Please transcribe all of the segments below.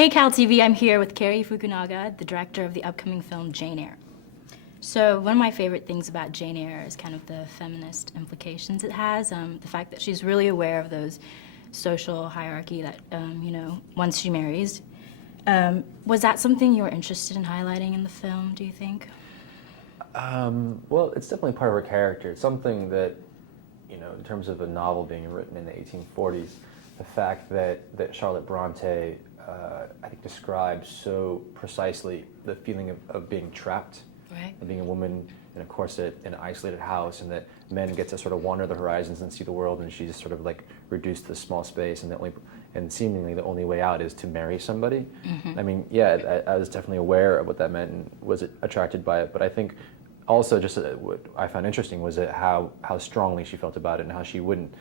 Hey CalTV, I'm here with Cary Fukunaga, the director of the upcoming film Jane Eyre. So one of my favorite things about Jane Eyre is kind of the feminist implications it has, the fact that she's really aware of those social hierarchy that, once she marries. Was that something you were interested in highlighting in the film, do you think? Well, it's definitely part of her character. It's something that, in terms of a novel being written in the 1840s, the fact that Charlotte Bronte, I think, describes so precisely the feeling of being trapped, right, of being a woman in a corset in an isolated house, and that men get to sort of wander the horizons and see the world, and she's sort of like reduced to a small space, and seemingly the only way out is to marry somebody. Mm-hmm. I mean, yeah, I was definitely aware of what that meant and was attracted by it, but I think also just what I found interesting was how strongly she felt about it and how she wouldn't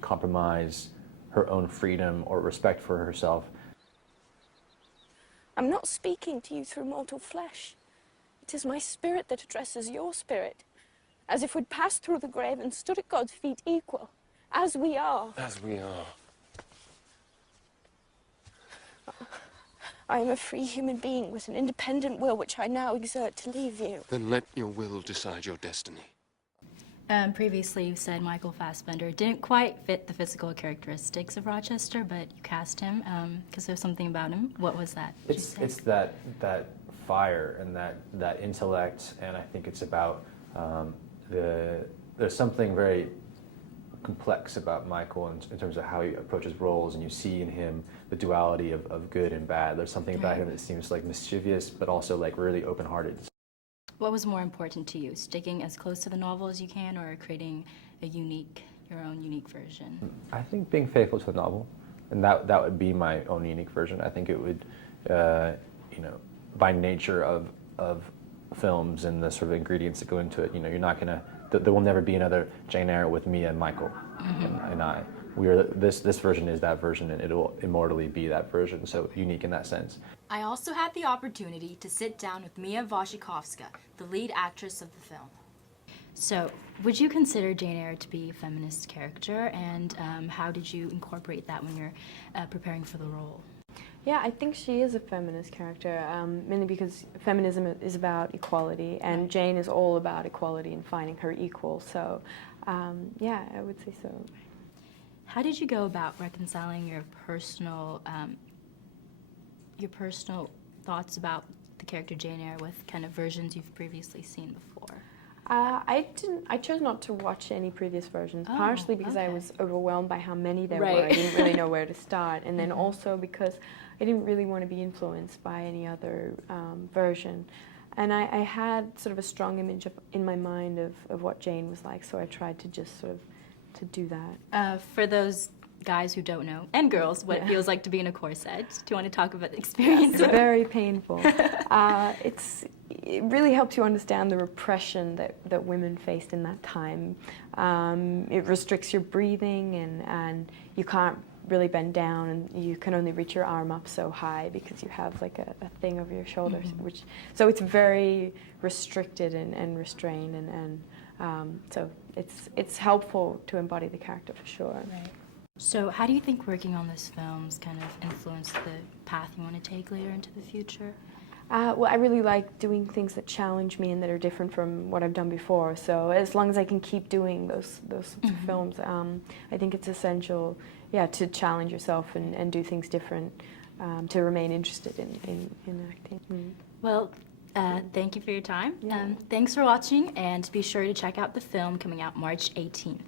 compromise her own freedom or respect for herself. I'm not speaking to you through mortal flesh. It is my spirit that addresses your spirit, as if we'd passed through the grave and stood at God's feet equal, as we are. As we are. I am a free human being with an independent will which I now exert to leave you. Then let your will decide your destiny. Previously, you said Michael Fassbender didn't quite fit the physical characteristics of Rochester, but you cast him because there's something about him. What was that? It's that fire and that intellect, and I think it's about there's something very complex about Michael in terms of how he approaches roles, and you see in him the duality of good and bad. There's something about him that seems like mischievous, but also like really open-hearted. What was more important to you, sticking as close to the novel as you can, or creating your own unique version? I think being faithful to the novel, and that would be my own unique version. I think it would, by nature of films and the sort of ingredients that go into it, you're not gonna. There will never be another Jane Eyre with me and Michael and I. This version is that version, and it will immortally be that version, so unique in that sense. I also had the opportunity to sit down with Wasikowska, the lead actress of the film. So, would you consider Jane Eyre to be a feminist character, and how did you incorporate that when you're preparing for the role? Yeah, I think she is a feminist character, mainly because feminism is about equality, and Jane is all about equality and finding her equal, so yeah, I would say so. How did you go about reconciling your personal thoughts about the character Jane Eyre with kind of versions you've previously seen before? I chose not to watch any previous versions, partially because I was overwhelmed by how many there were. I didn't really know where to start, and then also because I didn't really want to be influenced by any other version. And I had sort of a strong image in my mind of what Jane was like, so I tried to just sort of to do that. For those guys who don't know, and girls, what it feels like to be in a corset, do you want to talk about the experience? It's very painful. It really helps you understand the repression that women faced in that time. It restricts your breathing, and you can't really bend down, and you can only reach your arm up so high because you have like a thing over your shoulders, so it's very restricted and restrained, and so it's helpful to embody the character for sure. Right. So how do you think working on this film's kind of influenced the path you want to take later into the future? Well, I really like doing things that challenge me and that are different from what I've done before. So as long as I can keep doing those sorts of films, I think it's essential, to challenge yourself and do things different, to remain interested in acting. Well, thank you for your time. Thanks for watching, and be sure to check out the film coming out March 18th.